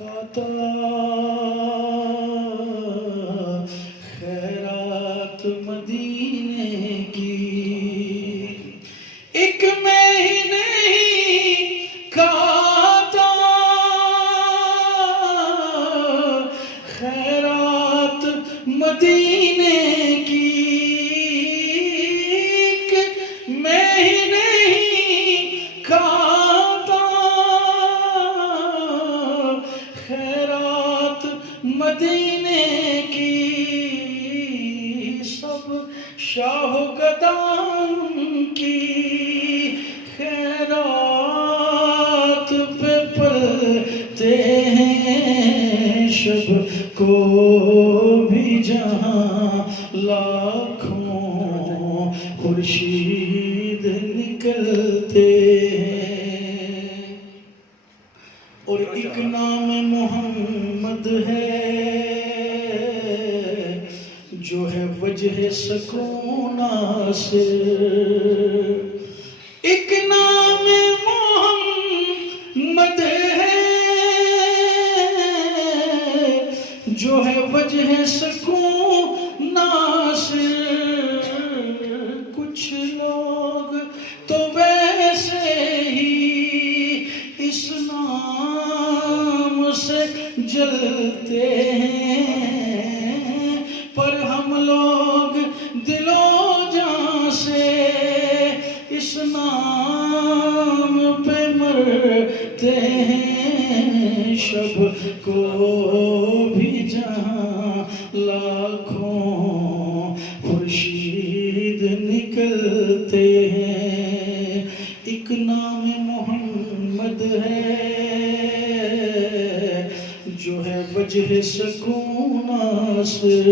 کھاتا خیرات مدینے کی، ایک میں ہی نہیں کھاتا خیرات مدینے کی، ایک میں ہی نہیں کھاتا خیرات مدینے کی، سب شاہ و گدان کی خیرات پہ پلتے ہیں شب کو بھی جہاں لاکھوں خورشید نکلتے ہیں، اور ایک نام محمد ہے جو ہے وجہ سکون ناصر، ایک نام محمد ہے جو ہے وجہ سکون ناصر، کچھ لوگ تو ویسے ہی اس نام سے جلتے ہیں، پر ہم لوگ دل و جان سے اس نام پہ مرتے ہیں، شب کو بھی جہاں لاکھوں خورشید نکلتے ہیں، ایک نام محمد ہے جو ہے وجہ سکون ناصر،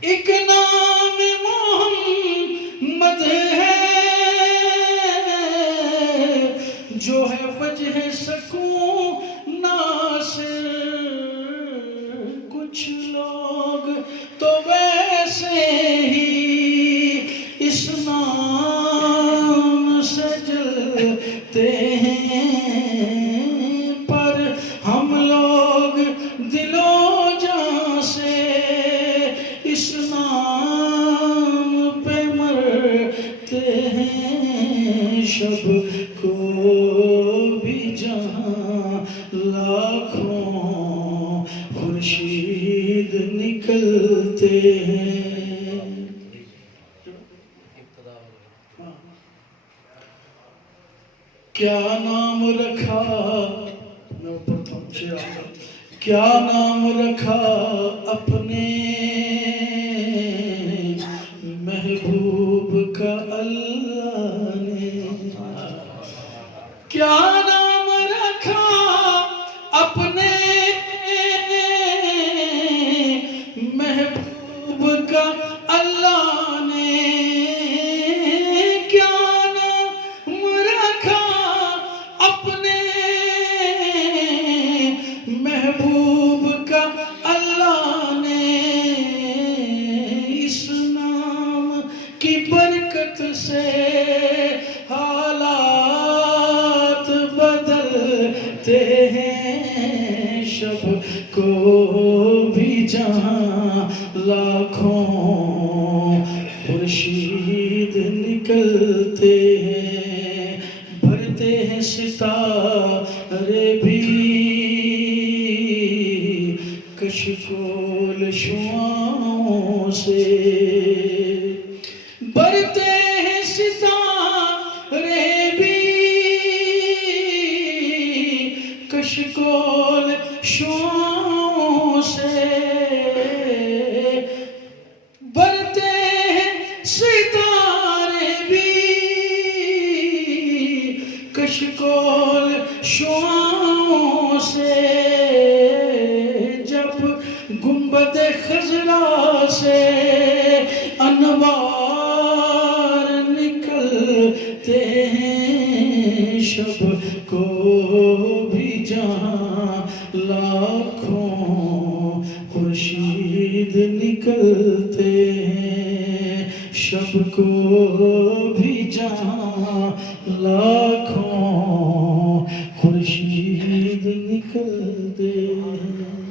ایک نام محمد ہے جو ہے وجہ سکون ناصر، کچھ لوگ تو ویسے ہی اس نام سے جلتے ہیں، پر ہم لوگ دل و جان سے اس نام پہ مرتے ہیں، شب کو بھی جہاں لاکھوں خورشید نکلتے ہیں۔ کیا نام رکھا، میں پڑھتا ہوں شعر، کیا نام رکھا اپنے محبوب کا اللہ نے، کیا نام رکھا اپنے محبوب کا اللہ نے، کیا نام رکھا اپنے محبوب کا اللہ نے، اس نام کی برکت سے حالات بدلتے ہیں، شب کو بھی جہاں لاکھوں خورشید نکلتے ہیں، بھرتے ہیں ستارے بھی کشکول شعاعوں سے، بھرتے ہیں ستارے بھی کشکول شعاعوں سے، بھرتے ہیں ستارے بھی کشکول شعاعوں سے، جب گنبد خضرا سے انوار نکلتے ہیں، شب کو بھی جہاں لاکھوں خورشید نکلتے ہیں، شب کو بھی جہاں لاکھوں خورشید بندے ہیں.